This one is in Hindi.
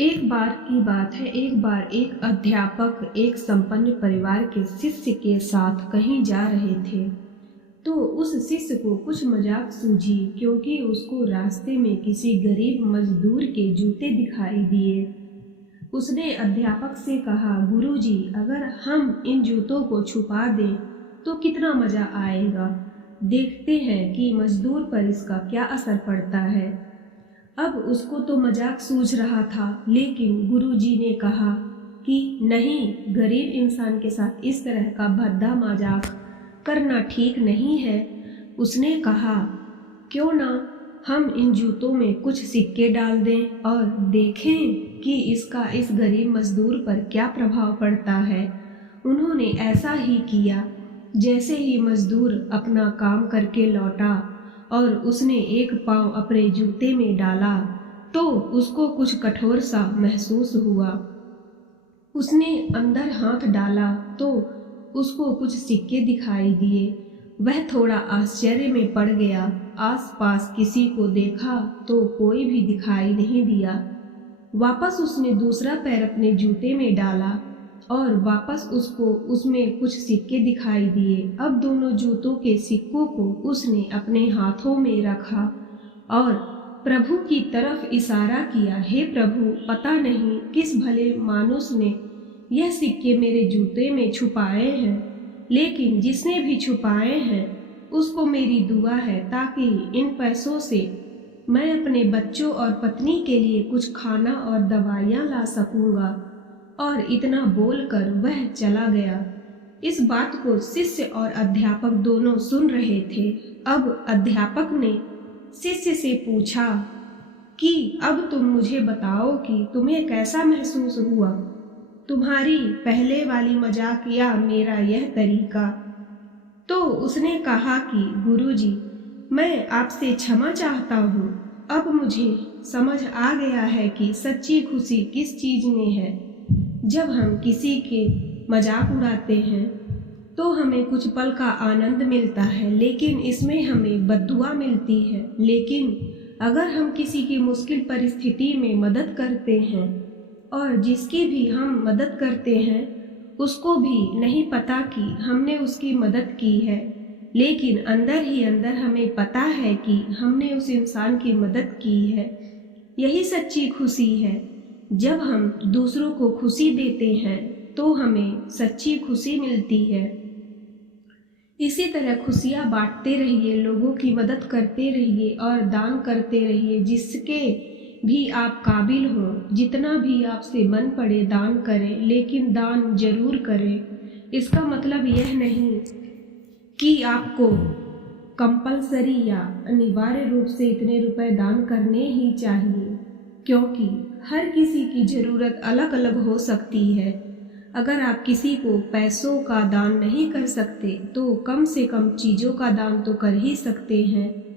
एक बार की बात है, एक बार एक अध्यापक एक संपन्न परिवार के शिष्य के साथ कहीं जा रहे थे। तो उस शिष्य को कुछ मजाक सूझी, क्योंकि उसको रास्ते में किसी गरीब मजदूर के जूते दिखाई दिए। उसने अध्यापक से कहा, गुरुजी, अगर हम इन जूतों को छुपा दें तो कितना मजा आएगा। देखते हैं कि मजदूर पर इसका क्या असर पड़ता है। अब उसको तो मजाक सूझ रहा था, लेकिन गुरुजी ने कहा कि नहीं, गरीब इंसान के साथ इस तरह का भद्दा मजाक करना ठीक नहीं है। उसने कहा, क्यों ना हम इन जूतों में कुछ सिक्के डाल दें और देखें कि इसका इस गरीब मजदूर पर क्या प्रभाव पड़ता है। उन्होंने ऐसा ही किया। जैसे ही मजदूर अपना काम करके लौटा और उसने एक पाँव अपने जूते में डाला तो उसको कुछ कठोर सा महसूस हुआ। उसने अंदर हाथ डाला तो उसको कुछ सिक्के दिखाई दिए। वह थोड़ा आश्चर्य में पड़ गया। आसपास किसी को देखा तो कोई भी दिखाई नहीं दिया। वापस उसने दूसरा पैर अपने जूते में डाला और वापस उसको उसमें कुछ सिक्के दिखाई दिए। अब दोनों जूतों के सिक्कों को उसने अपने हाथों में रखा और प्रभु की तरफ इशारा किया, हे प्रभु, पता नहीं किस भले मानुस ने यह सिक्के मेरे जूते में छुपाए हैं, लेकिन जिसने भी छुपाए हैं उसको मेरी दुआ है, ताकि इन पैसों से मैं अपने बच्चों और पत्नी के लिए कुछ खाना और दवाइयाँ ला सकूँगा। और इतना बोलकर वह चला गया। इस बात को शिष्य और अध्यापक दोनों सुन रहे थे। अब अध्यापक ने शिष्य से पूछा कि अब तुम मुझे बताओ कि तुम्हें कैसा महसूस हुआ, तुम्हारी पहले वाली मजाक या मेरा यह तरीका। तो उसने कहा कि गुरुजी, मैं आपसे क्षमा चाहता हूँ। अब मुझे समझ आ गया है कि सच्ची खुशी किस चीज़ में है। जब हम किसी के मजाक उड़ाते हैं तो हमें कुछ पल का आनंद मिलता है, लेकिन इसमें हमें बद्दुआ मिलती है। लेकिन अगर हम किसी की मुश्किल परिस्थिति में मदद करते हैं और जिसकी भी हम मदद करते हैं उसको भी नहीं पता कि हमने उसकी मदद की है, लेकिन अंदर ही अंदर हमें पता है कि हमने उस इंसान की मदद की है, यही सच्ची खुशी है। जब हम दूसरों को खुशी देते हैं तो हमें सच्ची खुशी मिलती है। इसी तरह खुशियाँ बांटते रहिए, लोगों की मदद करते रहिए और दान करते रहिए। जिसके भी आप काबिल हों, जितना भी आपसे मन पड़े दान करें, लेकिन दान जरूर करें। इसका मतलब यह नहीं कि आपको कंपलसरी या अनिवार्य रूप से इतने रुपए दान करने ही चाहिए, क्योंकि हर किसी की ज़रूरत अलग अलग हो सकती है। अगर आप किसी को पैसों का दान नहीं कर सकते तो कम से कम चीज़ों का दान तो कर ही सकते हैं।